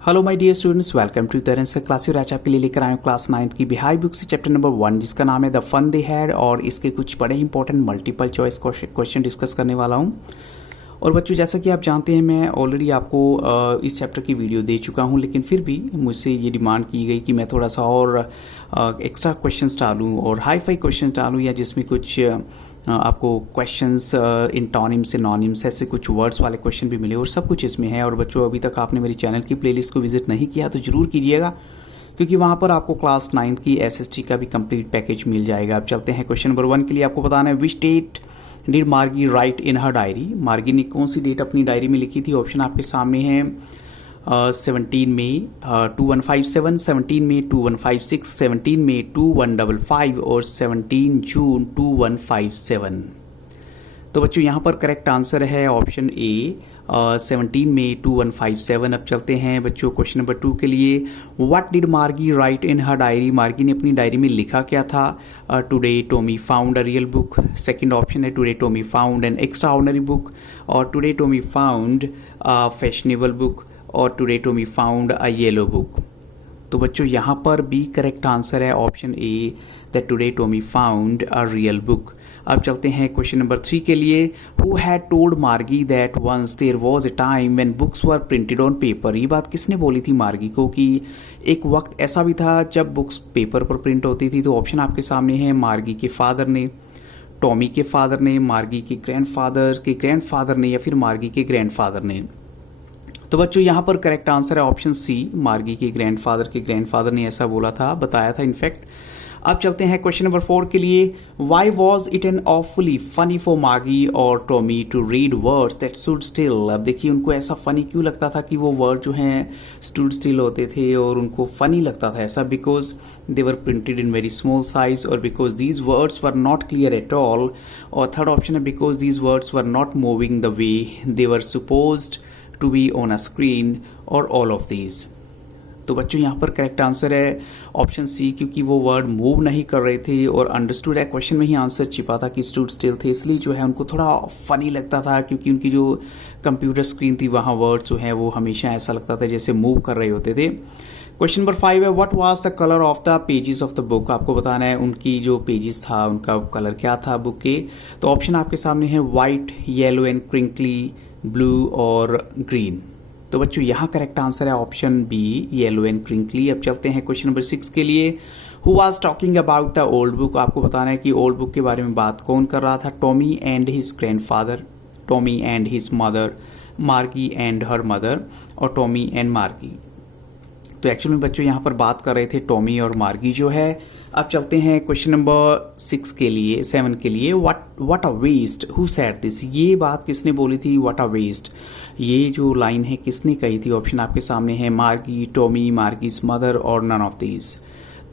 Hello my dear students, welcome to Taran sir class. और आज आपके लिए लेकर आए क्लास 9th की बिहाई बुक से चैप्टर नंबर 1 जिसका नाम है द फन दे हैड, और इसके कुछ बड़े important multiple choice question discuss करने वाला हूं। और बच्चों, जैसा कि आप जानते हैं, मैं ऑलरेडी आपको इस चैप्टर की वीडियो दे चुका हूं, लेकिन फिर भी मुझसे ये डिमांड की गई कि मैं थोड़ा सा और एक्स्ट्रा क्वेश्चंस डालूं और हाई फाई क्वेश्चंस डालूं, या जिसमें कुछ आपको क्वेश्चंस इंटोनिम्स सिनोनिम्स ऐसे कुछ वर्ड्स वाले क्वेश्चन भी मिले, और सब कुछ इसमें है। और बच्चों, अभी तक आपने मेरी चैनल की प्लेलिस्ट को विजिट नहीं किया तो जरूर कीजिएगा, क्योंकि वहाँ पर आपको क्लास 9th की एसएसटी का भी कंप्लीट पैकेज मिल जाएगा। अब चलते हैं क्वेश्चन नंबर 1 के लिए। आपको बताना है which date did Margie write in her diary. Margie ने कौन सी डेट अपनी डायरी में लिखी थी? ऑप्शन आपके सामने है 17 मई 2157, 17 मई 2156, 17 मई 2155 और 17 जून 2157। तो बच्चों, यहाँ पर करेक्ट आंसर है ऑप्शन ए 17 मई 2157। अब चलते हैं बच्चों क्वेश्चन नंबर 2 के लिए। What did Margie write in her diary. Margie ने अपनी डायरी में लिखा क्या था? Today Tommy found a real book. Second option है today Tommy found an extraordinary book, और today Tommy found a fashionable book, और today Tommy found a yellow book. तो बच्चों, यहाँ पर भी करेक्ट आंसर है option A that today Tommy found a real book. अब चलते हैं क्वेश्चन नंबर 3 के लिए। Who had told Margie that once there was a time when books were printed on paper. ये बात किसने बोली थी मार्गी को कि एक वक्त ऐसा भी था जब बुक्स पेपर पर प्रिंट होती थी? तो ऑप्शन आपके सामने है मार्गी के फादर ने, टॉमी के फादर ने, मार्गी के ग्रैंडफादर ने, या फिर मार्गी के ग्रैंडफादर ने। तो बच्चों, यहाँ पर करेक्ट आंसर है ऑप्शन सी, मार्गी के ग्रैंडफादर ने ऐसा बोला था, बताया था इनफैक्ट। अब चलते हैं क्वेश्चन नंबर 4 के लिए। Why was it an awfully funny for Margie और Tommy to read words that stood still. अब देखिए, उनको ऐसा फनी क्यों लगता था कि वो वर्ड जो हैं स्टूड स्टिल होते थे, और उनको फनी लगता था ऐसा? Because they were printed in very small size, और because these words were not clear at all, और थर्ड ऑप्शन है because these words were not moving the way they were supposed to be on a screen, और all of these. तो बच्चों, यहाँ पर correct answer है option C, क्योंकि वो वर्ड मूव नहीं कर रहे थे, और अंडरस्टूड है क्वेश्चन में ही आंसर छिपा था कि स्टूड स्टिल थे, इसलिए जो है उनको थोड़ा फनी लगता था, क्योंकि उनकी जो कंप्यूटर स्क्रीन थी वहाँ वर्ड जो है वो हमेशा ऐसा लगता था जैसे मूव कर रहे होते थे। क्वेश्चन नंबर 5 है what was the colour of the pages of the book. आपको बताना है उनकी जो पेजेस था उनका कलर क्या था बुक के। तो ऑप्शन आपके सामने है white, yellow and crinkly, blue और ग्रीन। तो बच्चों, यहाँ करेक्ट आंसर है option B, yellow and crinkly. अब चलते हैं क्वेश्चन नंबर 6 के लिए। Who was talking about the old book. आपको बताना है कि ओल्ड बुक के बारे में बात कौन कर रहा था? Tommy and his grandfather, Tommy and his mother, मार्गी एंड हर मदर, और टॉमी एंड मार्गी। तो एक्चुअली में बच्चों यहाँ पर बात कर रहे थे टॉमी और मार्गी जो है। अब चलते हैं क्वेश्चन नंबर 7 के लिए। What a waste, who said this. ये बात किसने बोली थी? व्हाट अ वेस्ट, ये जो लाइन है किसने कही थी? ऑप्शन आपके सामने है मार्गी, टॉमी, मार्गीज मदर, और नन ऑफ दीज।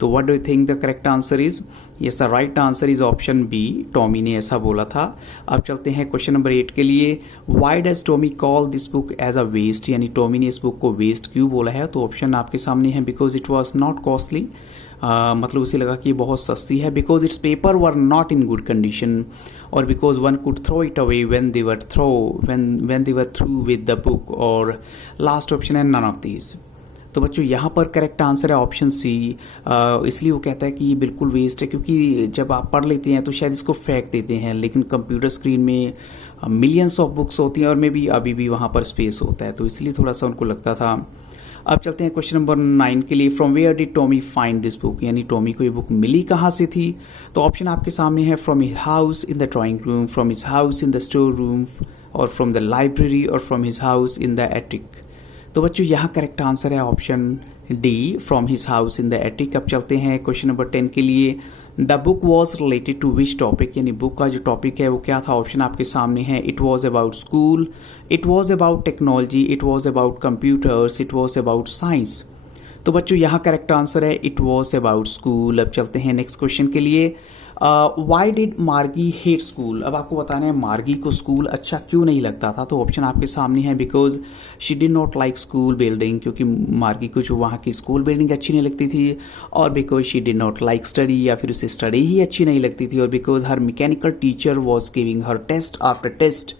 तो what do you think the correct answer is? Yes, the right answer is option B, Tommy ने ऐसा बोला था। अब चलते हैं क्वेश्चन नंबर 8 के लिए। Why does Tommy call this book as a waste, यानी टॉमी ने इस बुक को वेस्ट क्यों बोला है? तो ऑप्शन आपके सामने है because it was not costly, मतलब उसे लगा कि ये बहुत सस्ती है, because its paper were not in good condition, और because one could throw it away when they were through with the book, और लास्ट ऑप्शन है नन ऑफ दीज। तो बच्चों, यहाँ पर करेक्ट आंसर है ऑप्शन सी। इसलिए वो कहता है कि ये बिल्कुल वेस्ट है, क्योंकि जब आप पढ़ लेते हैं तो शायद इसको फेंक देते हैं, लेकिन कंप्यूटर स्क्रीन में मिलियंस ऑफ बुक्स होती हैं, और मे भी अभी भी वहाँ पर स्पेस होता है, तो इसलिए थोड़ा सा उनको लगता था। अब चलते हैं क्वेश्चन नंबर 9 के लिए। From where did Tommy find this book, यानी टॉमी को ये बुक मिली कहाँ से थी? तो ऑप्शन आपके सामने है from his house in the drawing room, from his house in the store room, और फ्रॉम द लाइब्रेरी, और from his house in the attic. तो बच्चों, यहाँ करेक्ट आंसर है option D, from his house in the attic. अब चलते हैं question number 10 के लिए। The book was related to which topic, यानी बुक का जो टॉपिक है वो क्या था? ऑप्शन आपके सामने है it was about school, it was about technology, it was about computers, it was about science. तो बच्चों, यहाँ करेक्ट आंसर है इट वॉज अबाउट स्कूल। अब चलते हैं नेक्स्ट क्वेश्चन के लिए। वाई डिड मार्गी हेट स्कूल। अब आपको बताना है मार्गी को स्कूल अच्छा क्यों नहीं लगता था? तो ऑप्शन आपके सामने है because she did not like school building, क्योंकि मार्गी को जो वहाँ की स्कूल बिल्डिंग अच्छी नहीं लगती थी, और because she did not like study, या फिर उसे स्टडी ही अच्छी नहीं लगती थी, और because her mechanical teacher was giving her test after test,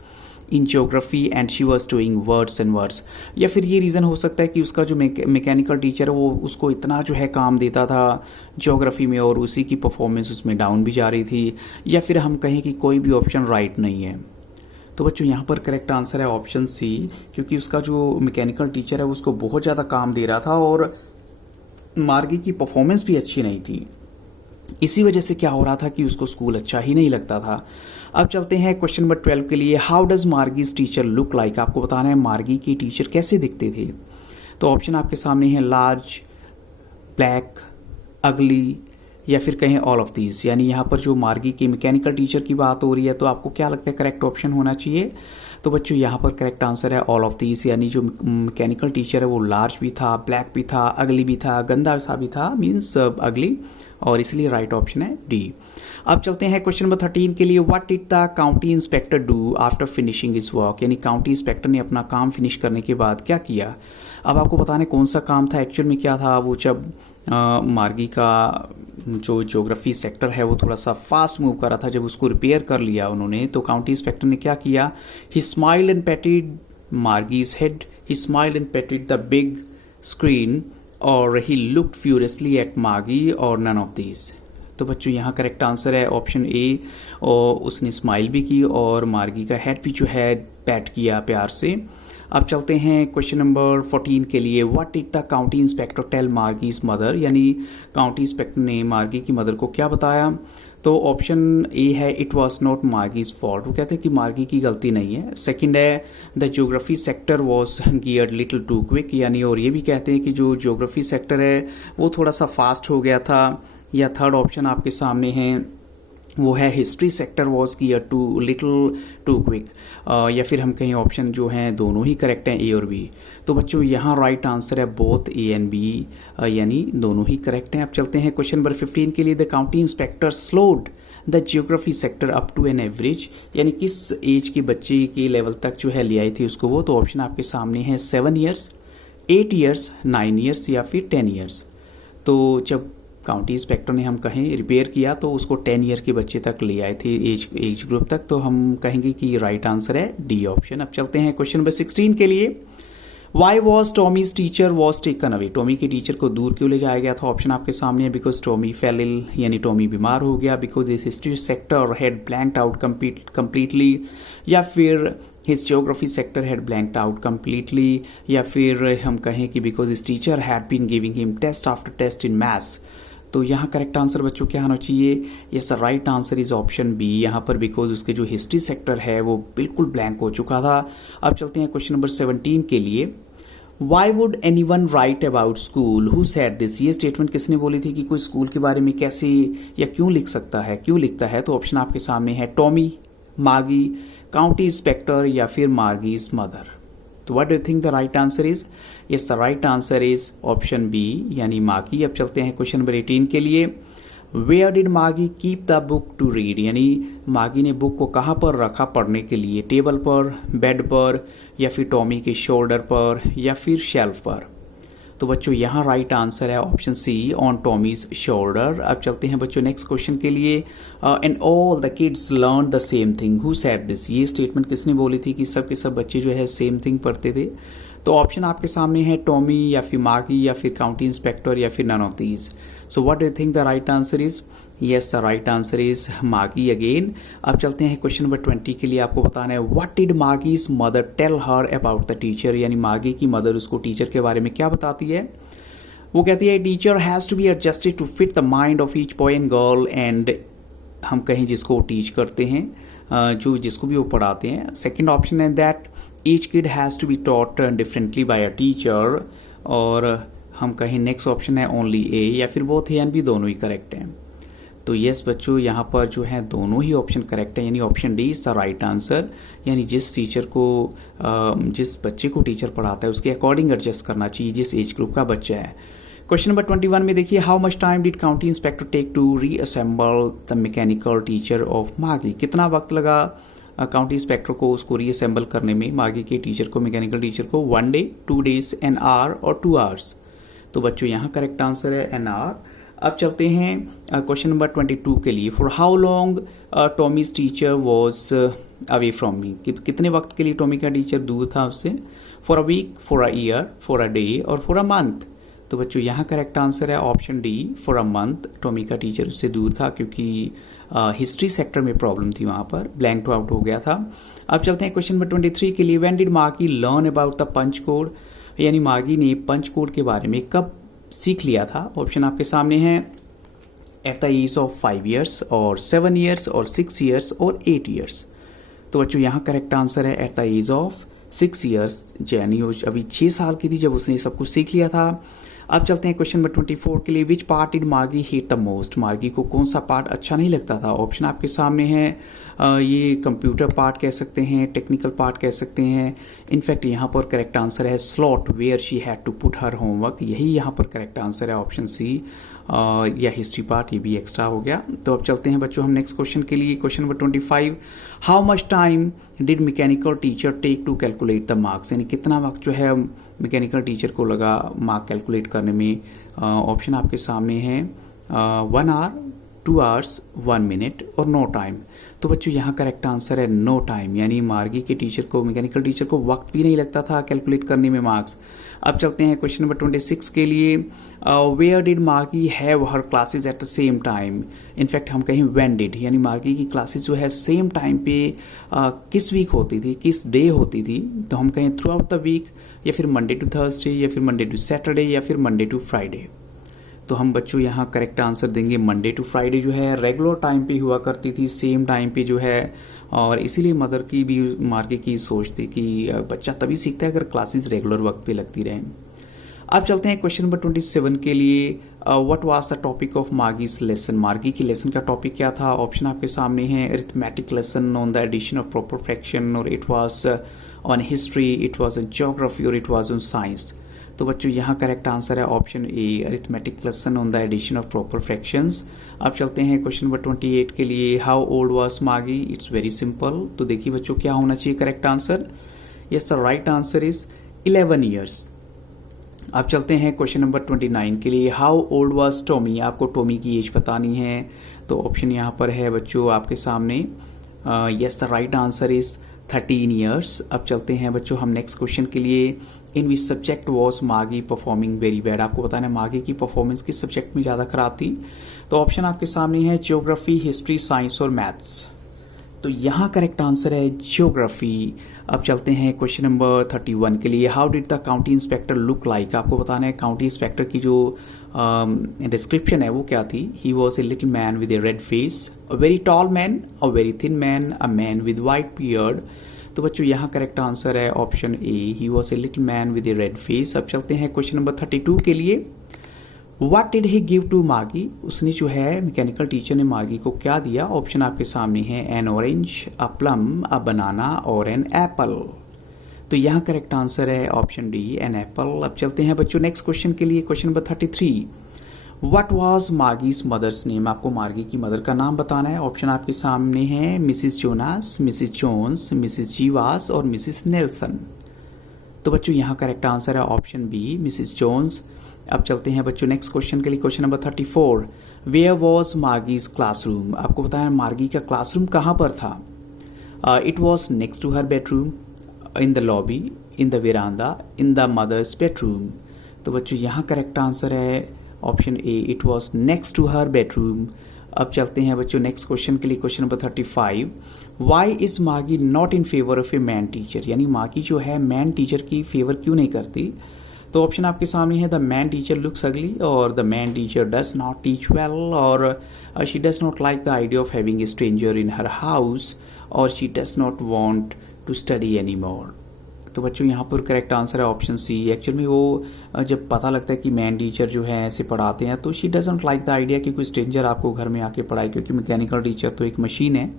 in geography and she was doing words and words. या फिर ये रीज़न हो सकता है कि उसका जो मैकेनिकल टीचर है वो उसको इतना जो है काम देता था ज्योग्राफी में और उसी की परफॉर्मेंस उसमें डाउन भी जा रही थी। या फिर हम कहें कि कोई भी ऑप्शन राइट नहीं है। तो बच्चों यहाँ पर करेक्ट आंसर है ऑप्शन सी, क्योंकि उसका जो मैकेनिकल टीचर है उसको बहुत ज़्यादा काम दे रहा था और मार्गी की परफॉर्मेंस भी अच्छी नहीं थी। इसी वजह से क्या हो रहा था कि उसको स्कूल अच्छा ही नहीं लगता था। अब चलते हैं क्वेश्चन नंबर 12 के लिए। How does Margie's teacher look like? आपको बताना है मार्गी की टीचर कैसे दिखते थे। तो ऑप्शन आपके सामने है लार्ज, ब्लैक, अगली या फिर कहें ऑल ऑफ दीज। यानी यहाँ पर जो मार्गी की मैकेनिकल टीचर की बात हो रही है तो आपको क्या लगता है करेक्ट ऑप्शन होना चाहिए? तो बच्चों यहाँ पर करेक्ट आंसर है ऑल ऑफ दीज। यानी जो मैकेनिकल टीचर है वो लार्ज भी था, ब्लैक भी था, अगली भी था, गंदा सा भी था, मीन्स अगली, और इसलिए राइट ऑप्शन है डी। अब चलते हैं क्वेश्चन नंबर 13 के लिए। What did the county inspector do after finishing his work? यानी काउंटी इंस्पेक्टर ने अपना काम फिनिश करने के बाद क्या किया? अब आपको बताने कौन सा काम था, एक्चुअल में क्या था वो। जब मार्गी का जो ज्योग्राफी सेक्टर है वो थोड़ा सा फास्ट मूव कर रहा था, जब उसको रिपेयर कर लिया उन्होंने तो काउंटी इंस्पेक्टर ने क्या किया? He smiled and patted Margie's head, he smiled and patted the big screen, और ही लुक्ड फ्यूरियसली एट मार्गी, और नन ऑफ दीज। तो बच्चों यहाँ करेक्ट आंसर है ऑप्शन ए, और उसने स्माइल भी की और मार्गी का हेड भी जो है पैट किया प्यार से। अब चलते हैं क्वेश्चन नंबर 14 के लिए। What did the county inspector tell Margie's mother? यानी काउंटी इंस्पेक्टर ने मार्गी की मदर को क्या बताया? तो ऑप्शन ए है इट वॉज नॉट मार्गीज फॉल्ट। वो कहते हैं कि मार्गी की गलती नहीं है। सेकंड है the geography sector was geared little too quick, यानी और ये भी कहते हैं कि जो ज्योग्राफी सेक्टर है वो थोड़ा सा फास्ट हो गया था। या थर्ड ऑप्शन आपके सामने है वो है history sector was gear to little too quick. या फिर हम कहें ऑप्शन जो हैं दोनों ही करेक्ट हैं, ए और बी। तो बच्चों यहाँ राइट आंसर है बोथ ए एंड बी, यानी दोनों ही करेक्ट हैं। अब चलते हैं क्वेश्चन नंबर 15 के लिए। The county inspector slowed the geography sector up to an average, यानी किस एज के बच्चे के लेवल तक जो है ले आई थी उसको वो। तो ऑप्शन आपके सामने है 7 ईयर्स, 8 ईयर्स, 9 ईयर्स या फिर 10 ईयर्स। तो जब काउंटी इंस्पेक्टर ने हम कहें रिपेयर किया तो उसको 10 ईयर के बच्चे तक ले आए थे, एज ग्रुप तक। तो हम कहेंगे कि राइट आंसर है डी ऑप्शन। अब चलते हैं क्वेश्चन नंबर 16 के लिए। Why was Tommy's teacher was taken away? Tommy के टीचर को दूर क्यों ले जाया गया था? ऑप्शन आपके सामने है बिकॉज टॉमी फेल इल, यानी टॉमी बीमार हो गया, because this history sector had blanked out completely, या फिर his geography sector had blanked out completely, या फिर हम कहें कि because his teacher had been giving him test after test in maths. तो यहाँ करेक्ट आंसर बच्चों क्या होना चाहिए? Yes, right answer is option B. यहाँ पर बिकॉज उसके जो हिस्ट्री सेक्टर है वो बिल्कुल ब्लैंक हो चुका था। अब चलते हैं क्वेश्चन नंबर 17 के लिए। Why would any one right about school who said this? ये स्टेटमेंट किसने बोली थी कि कोई स्कूल के बारे में कैसे या क्यों लिख सकता है, क्यों लिखता है? तो ऑप्शन आपके सामने है टॉमी, मार्गी, काउंटी इंस्पेक्टर या फिर मार्गीज मदर। तो what do you think the right answer is? Yes, the right answer is option B, यानी मार्गी। अब चलते हैं क्वेश्चन नंबर 18 के लिए। Where did Margie keep the book to read? यानी मार्गी ने बुक को कहाँ पर रखा पढ़ने के लिए? टेबल पर, बेड पर, या फिर टॉमी के शोल्डर पर, या फिर शेल्फ पर? तो बच्चों यहाँ राइट आंसर है option C, on Tommy's shoulder. अब चलते हैं बच्चों नेक्स्ट क्वेश्चन के लिए। And all the kids learn the same thing who said this? ये स्टेटमेंट किसने बोली थी कि सब के सब बच्चे जो है सेम थिंग पढ़ते थे? तो ऑप्शन आपके सामने है टॉमी या फिर मार्गी या फिर काउंटी इंस्पेक्टर या फिर none of these. So what do you think the right answer is? Yes, the right answer is Margie again. अब चलते हैं क्वेश्चन नंबर 20 के लिए। आपको बताना है what did Margie's mother tell her about the teacher? यानी मार्गी की मदर उसको टीचर के बारे में क्या बताती है? वो कहती है teacher has to be adjusted to fit the mind of each boy and girl, and हम कहें जिसको वो टीच करते हैं, जो जिसको भी वो पढ़ाते हैं। सेकेंड ऑप्शन है that each kid has to be taught differently by a teacher, और हम कहें नेक्स्ट ऑप्शन है ओनली ए, या फिर बोथ ए एंड बी दोनों ही करेक्ट हैं। तो यस बच्चों यहाँ पर जो है दोनों ही ऑप्शन करेक्ट है, यानी option D is the right answer. यानी जिस टीचर को जिस बच्चे को टीचर पढ़ाता है उसके अकॉर्डिंग एडजस्ट करना चाहिए जिस एज ग्रुप का बच्चा है। क्वेश्चन नंबर 21 में देखिए, how much time did county inspector take to reassemble the mechanical teacher of Margie? कितना वक्त लगा काउंटी इंस्पेक्टर को उसको रीअसेंबल करने में, मार्गी के टीचर को, मैकेनिकल टीचर को? 1 डे, 2 days, एन आवर और 2 hours? तो बच्चों यहाँ करेक्ट आंसर है एन आवर। अब चलते हैं क्वेश्चन नंबर 22 के लिए। For how long Tommy's teacher was away from me, कितने वक्त के लिए टॉमी का टीचर दूर था उससे? For a week, for a year, for a day और फॉर अ मंथ। तो बच्चों यहाँ करेक्ट आंसर है option D, for a month. Tommy का टीचर उससे दूर था क्योंकि हिस्ट्री सेक्टर में प्रॉब्लम थी, वहाँ पर ब्लैंक आउट हो गया था। अब चलते हैं क्वेश्चन नंबर 23 के लिए। When did Margie learn about the punch code, यानी मार्गी ने पंच कोड के बारे में कब सीख लिया था? ऑप्शन आपके सामने हैं at the age of 5 years और 7 years और 6 years और 8 years। तो बच्चों यहाँ करेक्ट आंसर है at the age of 6 years, यानी अभी 6 साल की थी जब उसने सब कुछ सीख लिया था। अब चलते हैं क्वेश्चन नंबर 24 के लिए। विच पार्ट डिड मार्गी हेट द मोस्ट, मार्गी को कौन सा पार्ट अच्छा नहीं लगता था? ऑप्शन आपके सामने है, ये कंप्यूटर पार्ट कह सकते हैं, टेक्निकल पार्ट कह सकते हैं। इनफैक्ट यहाँ पर करेक्ट आंसर है slot where she had to put her homework, यही यहाँ पर करेक्ट आंसर है ऑप्शन सी। या हिस्ट्री पार्ट, ये भी एक्स्ट्रा हो गया। तो अब चलते हैं बच्चों हम नेक्स्ट क्वेश्चन के लिए। Question number 25, how much time did mechanical teacher take to calculate the marks, यानी कितना वक्त जो है मैकेनिकल टीचर को लगा मार्क कैलकुलेट करने में? ऑप्शन आपके सामने है 1 hour, 2 hours, 1 minute और नो टाइम। तो बच्चों यहाँ करेक्ट आंसर है नो टाइम, यानी मार्गी के टीचर को, मैकेनिकल टीचर को वक्त भी नहीं लगता था कैलकुलेट करने में मार्क्स। अब चलते हैं क्वेश्चन नंबर 26 के लिए। वेयर डिड मार्गी have her classes at the same time, in fact हम कहें व्हेन डिड, यानी मार्गी की क्लासेस जो है सेम टाइम पे किस वीक होती थी, किस डे होती थी? तो हम कहें थ्रू आउट द वीक, या फिर मंडे टू थर्सडे, या फिर मंडे टू सैटरडे, या फिर मंडे टू फ्राइडे। तो हम बच्चों यहाँ करेक्ट आंसर देंगे मंडे टू फ्राइडे जो है रेगुलर टाइम पे हुआ करती थी, सेम टाइम पे जो है। और इसीलिए मदर की भी, मार्गी की सोच थी कि बच्चा तभी सीखता है अगर क्लासेस रेगुलर वक्त पे लगती रहें। अब चलते हैं क्वेश्चन नंबर 27 के लिए। What was the topic of Margie's lesson, Margie की लेसन का टॉपिक क्या था? ऑप्शन आपके सामने है arithmetic lesson on the addition of proper fraction, और it was on history, it was on geography और इट वाज ऑन साइंस। तो बच्चों यहाँ करेक्ट आंसर है option A, arithmetic lesson on the addition of proper fractions. अब चलते हैं question number 28 के लिए। How old was Margie, it's very simple. तो देखिए बच्चों क्या होना चाहिए correct answer? Yes, the right answer is 11 years। अब चलते हैं क्वेश्चन नंबर 29 के लिए। हाउ ओल्ड वाज टॉमी, आपको टॉमी की एज बतानी है। तो ऑप्शन यहाँ पर है बच्चों आपके सामने, yes the right answer is 13 years। अब चलते हैं बच्चों हम नेक्स्ट क्वेश्चन के लिए। इन विच सब्जेक्ट वॉज मार्गी परफॉर्मिंग वेरी बैड, आपको बताना है मार्गी की परफॉर्मेंस किस सब्जेक्ट में ज़्यादा खराब थी? तो ऑप्शन आपके सामने है ज्योग्राफी, हिस्ट्री, साइंस और मैथ्स। तो यहाँ करेक्ट आंसर है ज्योग्राफी। अब चलते हैं क्वेश्चन नंबर 31 के लिए। How did the county inspector look like, आपको बताना है काउंटी इंस्पेक्टर की जो डिस्क्रिप्शन है वो क्या थी? He was a little man with a red face, a very tall man, a very thin man, a man with white beard. तो बच्चों यहाँ करेक्ट आंसर है option A, he was a little man with a red face. अब चलते हैं question number 32 के लिए। What did he give to Margie, उसने जो है मैकेनिकल टीचर ने मार्गी को क्या दिया? ऑप्शन आपके सामने है an orange, a plum, a banana और एन एप्पल। तो यहाँ करेक्ट आंसर है ऑप्शन डी, एन एप्पल। अब चलते हैं बच्चों नेक्स्ट क्वेश्चन के लिए। Question number 33, what was Margie's mother's name, आपको मार्गी की मदर का नाम बताना है। ऑप्शन आपके सामने है Mrs Jonas, Mrs Jones, Mrs Jeevas और मिसिस नेल्सन। तो बच्चों यहाँ करेक्ट आंसर है ऑप्शन बी, मिसिस जोन्स। अब चलते हैं बच्चों नेक्स्ट क्वेश्चन के लिए। Question number 34, where was Margie's classroom, आपको बताया मार्गी का क्लासरूम कहाँ पर था? It was next to her bedroom, in the lobby, in the veranda, in the mother's bedroom. तो बच्चों यहाँ करेक्ट आंसर है option A, it was next to her bedroom. अब चलते हैं बच्चों नेक्स्ट क्वेश्चन के लिए। Question number 35, why is Margie not in favour of a man teacher, यानी मार्गी जो है मैन टीचर की फेवर क्यों नहीं करती? तो ऑप्शन आपके सामने है the man teacher looks ugly, और the man teacher does not teach well, और she does not like the idea of having a stranger in her house, और she does not want to study any more. तो बच्चों यहाँ पर correct answer है option C. Actual में वो जब पता लगता है कि मैन टीचर जो है ऐसे पढ़ाते हैं तो she doesn't like the idea कि कोई स्ट्रेंजर आपको घर में आके पढ़ाए, क्योंकि मैकेनिकल टीचर तो एक मशीन है,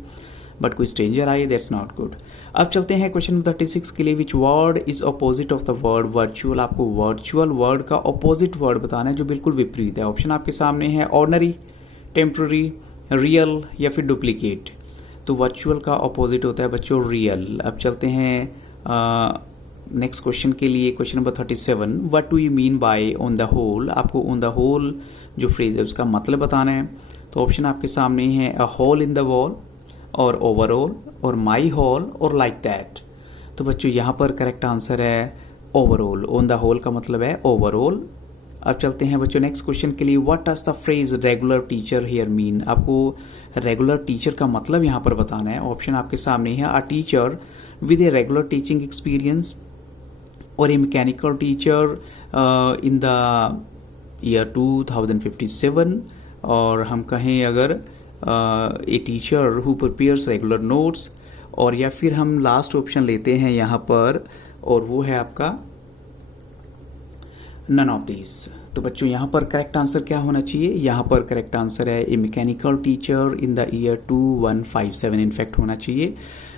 बट कोई स्ट्रेंजर आए दैट्स नॉट गुड। अब चलते हैं क्वेश्चन 36 के लिए। Which word is opposite of the word virtual, आपको वर्चुअल वर्ड का अपोजिट वर्ड बताना है जो बिल्कुल विपरीत है। ऑप्शन आपके सामने है ऑर्डिनरी, टेम्पररी, रियल या फिर डुप्लीकेट। तो वर्चुअल का अपोजिट होता है बच्चों रियल। अब चलते हैं नेक्स्ट क्वेश्चन के लिए। Question number 37, what do you mean by on the whole, आपको ऑन द होल जो फ्रेज है उसका मतलब बताना है। तो ऑप्शन आपके सामने है a hole in the wall, और ओवरऑल और माई होल और लाइक दैट। तो बच्चों यहाँ पर करेक्ट आंसर है ओवरऑल। ऑन द होल का मतलब है ओवरऑल। अब चलते हैं बच्चों नेक्स्ट क्वेश्चन के लिए। What does the phrase regular teacher here mean? आपको रेगुलर टीचर का मतलब यहाँ पर बताना है। ऑप्शन आपके सामने है, a teacher with a regular teaching experience और a mechanical teacher in the year 2057, और हम कहें अगर a teacher who prepares regular notes, और या फिर हम लास्ट ऑप्शन लेते हैं यहाँ पर और वो है आपका नन ऑफ दीज। तो बच्चों यहाँ पर करेक्ट आंसर क्या होना चाहिए? यहाँ पर करेक्ट आंसर है a mechanical teacher in the year 2157 in fact होना चाहिए।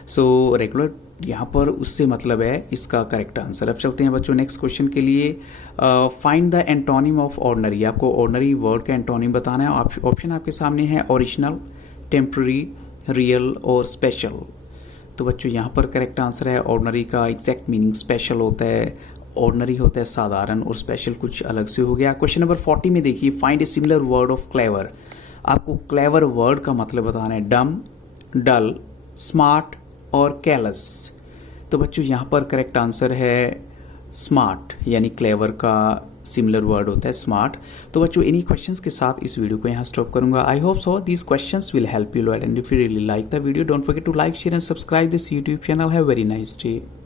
सो रेगुलर यहाँ पर उससे मतलब है इसका करेक्ट आंसर। अब चलते हैं बच्चों नेक्स्ट क्वेश्चन के लिए। Find the antonym of ordinary. आपको ऑर्डिनरी वर्ड का एंटोनिम बताना है। ऑप्शन आपके सामने है, ओरिजिनल, टेम्पररी, रियल और स्पेशल। तो बच्चों यहाँ पर करेक्ट आंसर है ऑर्डिनरी का एग्जैक्ट मीनिंग स्पेशल होता है, ऑर्डिनरी होता है साधारण, और स्पेशल कुछ अलग से हो गया। क्वेश्चन नंबर 40 में देखिए, find a similar word of clever. आपको क्लेवर वर्ड का मतलब बताना है, डम, डल, स्मार्ट और कैलस। तो बच्चों यहाँ पर करेक्ट आंसर है स्मार्ट, यानी क्लेवर का सिमिलर वर्ड होता है स्मार्ट। तो बच्चों इन्हीं क्वेश्चंस के साथ इस वीडियो को यहाँ स्टॉप करूंगा। I hope so these questions will help you lot, and if you really like the video don't forget to like, share and subscribe this YouTube channel. Have very nice day.